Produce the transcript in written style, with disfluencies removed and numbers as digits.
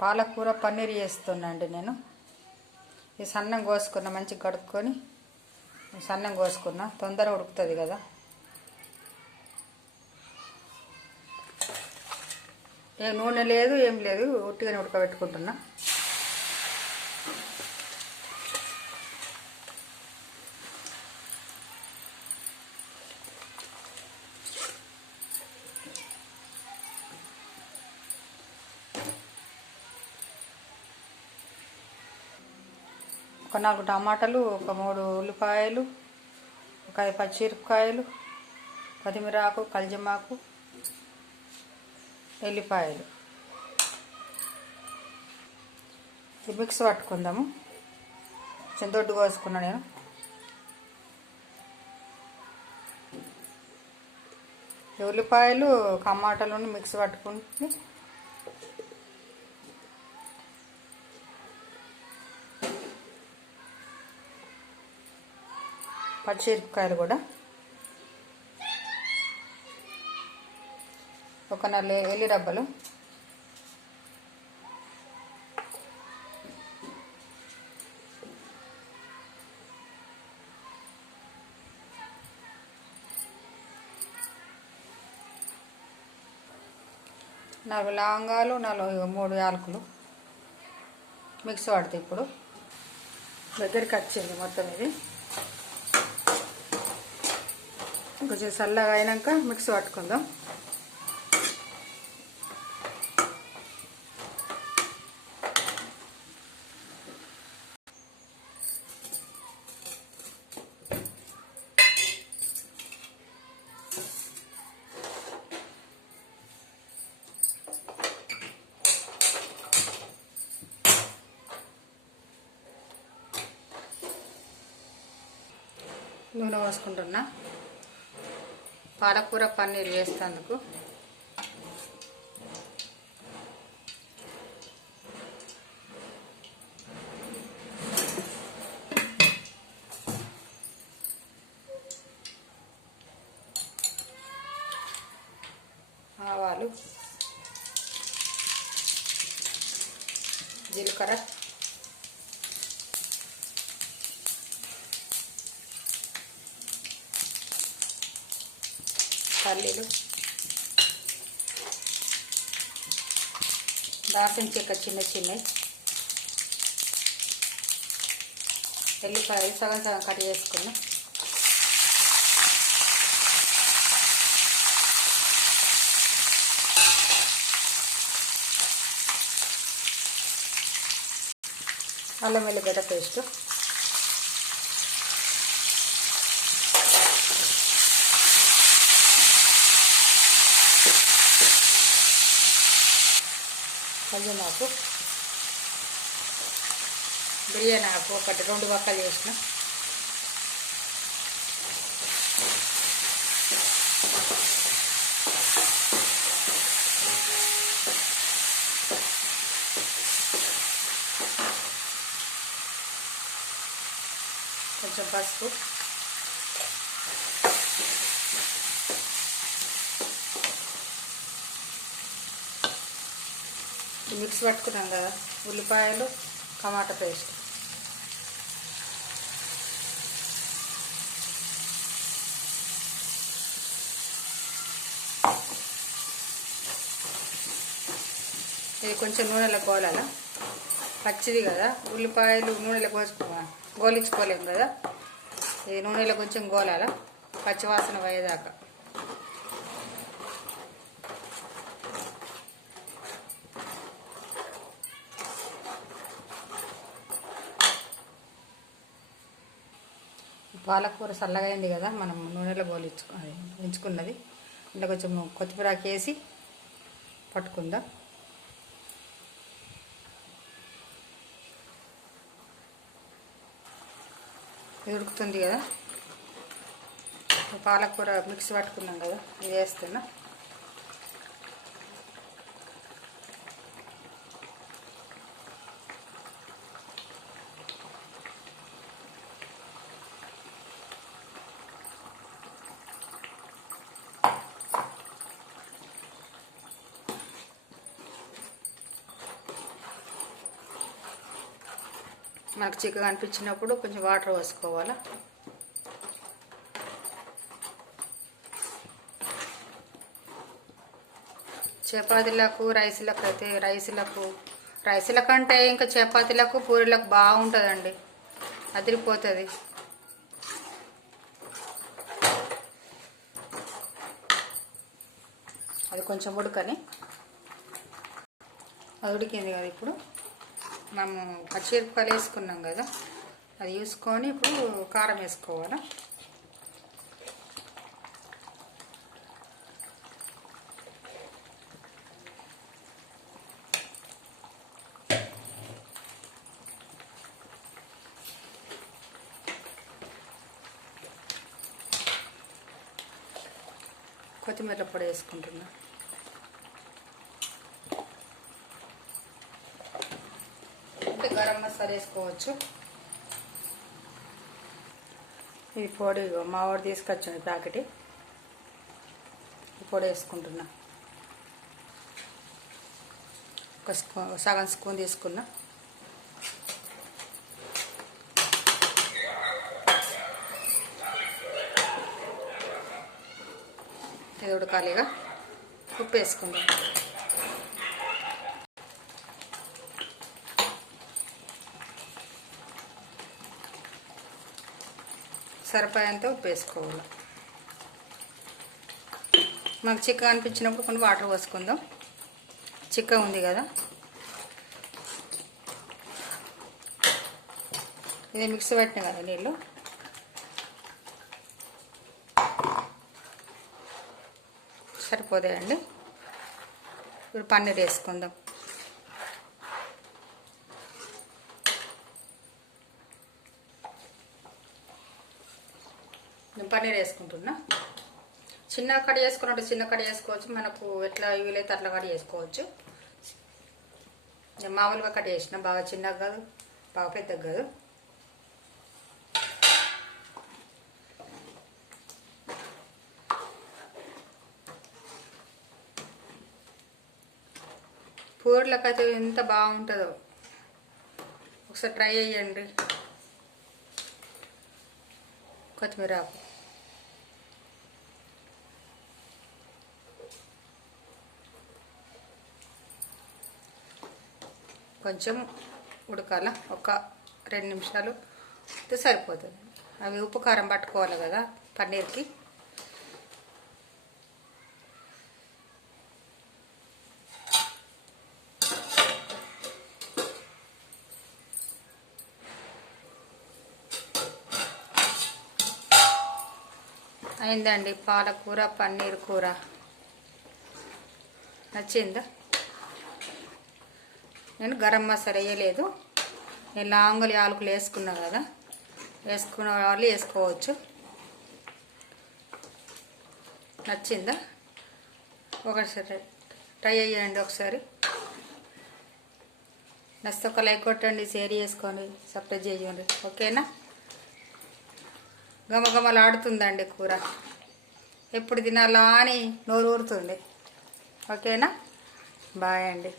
పాలకూర పన్నీర్ చేస్తున్నాండి నేను. ఈ సన్నం కోసుకున్న, మంచిగా కడుక్కొని సన్నం కోసుకున్న, తొందరగా ఉడుకుతుంది కదా. ఏ నూనె లేదు, ఏం లేదు, ఉట్టిగానే ఉడకబెట్టుకుంటున్నా. ఒక 4 టమాటాలు, ఒక 3 ఉల్లిపాయలు, ఒక 5 పచ్చిమిరపకాయలు, కొత్తిమీరాకు, కల్జమాకు, ఎల్లిపాయలు. ఇది మిక్స్ పట్టుకుందాము. చింతొడ్డు కోసుకున్నా నేను. ఉల్లిపాయలు టమాటాలను మిక్స్ పట్టుకుంటే పచ్చిమిరపకాయలు కూడా, ఒక 4 ఎల్లి డబ్బలు, నాలుగు లవంగాలు, 3 యాలకులు మిక్స్ పడతాయి. ఇప్పుడు దగ్గరికి వచ్చింది మొత్తం. ఇది కొంచెం చల్లగా అయినాక మిక్స్ పట్టుకుందాం. నూనె పోసుకుంటున్నా పాలకూర పన్నీర్ వేసేందుకు. ఆవాలు, జీలకర్ర, పల్లీలు, దాల్చిన చెక్క చిన్న చిన్నవి, ఎల్లిపాయలు సగం సగం కట్ చేసుకున్నా, అల్లం వెల్లిగడ్డ పేస్ట్, కల్జమాకు, బిర్యానీ ఆకు ఒకటి 2 వక్కలు చేసిన, కొంచెం పసుపు, మిక్స్ పట్టుకున్నాం కదా ఉల్లిపాయలు, టమాటా పేస్ట్. ఇది కొంచెం నూనెలో గోలాల, పచ్చిది కదా ఉల్లిపాయలు, నూనెలో గోలించుకోలేము కదా. ఇది నూనెలో కొంచెం గోలాల, పచ్చివాసన పోయేదాకా. పాలకూర చల్లగా అయింది కదా, మనం నూనెలో ఎంచుకున్నది. ఇంట్లో కొంచెం కొత్తిమీరాకు వేసి పట్టుకుందాం. ఉడుకుతుంది కదా, పాలకూర మిక్స్ పట్టుకున్నాం కదా, ఇది వేస్తున్నా. మనకు చిక్కగా అనిపించినప్పుడు కొంచెం వాటర్ పోసుకోవాలి. చపాతీలకు రైసులకు అయితే రైసుల కంటే ఇంకా చపాతీలకు పూరీలకు బాగుంటుందండి, అదిరిపోతుంది. అది కొంచెం ఉడకని, అది ఉడికింది కదా. ఇప్పుడు మనము పచ్చిమిరపకాయలు వేసుకున్నాం కదా, అది చూసుకొని ఇప్పుడు కారం వేసుకోవాలి. కొత్తిమీర పొడి వేసుకుంటున్నా. అంటే గరం మసాలా వేసుకోవచ్చు. ఈ పొడి మా వాడు తీసుకొచ్చాను ప్యాకెట్, ఈ పొడి వేసుకుంటున్నా. ఒక సగం స్పూన్ తీసుకున్నా. ఇది ఉడకాలిగా. ఉప్పు వేసుకుందాం. సరిపోయేంత ఉప్పు వేసుకోవాలి. మాకు చిక్కగా అనిపించినప్పుడు కొన్ని వాటర్ పోసుకుందాం. చిక్కగా ఉంది కదా, ఇది మిక్స్ పెట్టిన కదా నీళ్ళు, సరిపోతాయండి. ఇప్పుడు పన్నీర్ వేసుకుందాం. నేను పన్నీర్ వేసుకుంటున్నా. చిన్న కట్ చేసుకున్నట్టు చిన్న కట్ చేసుకోవచ్చు, మనకు ఎట్లా వీలైతే అట్లా కట్ చేసుకోవచ్చు. నేను మామూలుగా కట్ చేసిన, బాగా చిన్నగా కాదు బాగా పెద్దగా కాదు. పూర్లకైతే ఎంత బాగుంటుందో ఒకసారి ట్రై చేయండి. కొత్తిమీర ఆకు, కొంచెం ఉడకాల, ఒక 2 నిమిషాలు అయితే సరిపోతుంది. అవి ఉప్పు కారం పట్టుకోవాలి కదా పన్నీర్కి. అయిందండి పాలకూర పన్నీర్ కూర. నచ్చిందా? నేను గరం మసాలా వేయలేదు, నేను లాంగులు యాలకులు వేసుకున్నా కదా, వేసుకున్న వాళ్ళు వేసుకోవచ్చు. నచ్చిందా? ఒకసారి ట్రై చేయండి. ఒకసారి నచ్చితే ఒక లైక్ కొట్టండి, షేర్ చేసుకోండి, సబ్స్క్రైబ్ చేయండి. ఓకేనా? గమగమలాడుతుందండి కూర, ఎప్పుడు తినాలా అని నోరు ఊరుతుంది. ఓకేనా? బాయ్ అండి.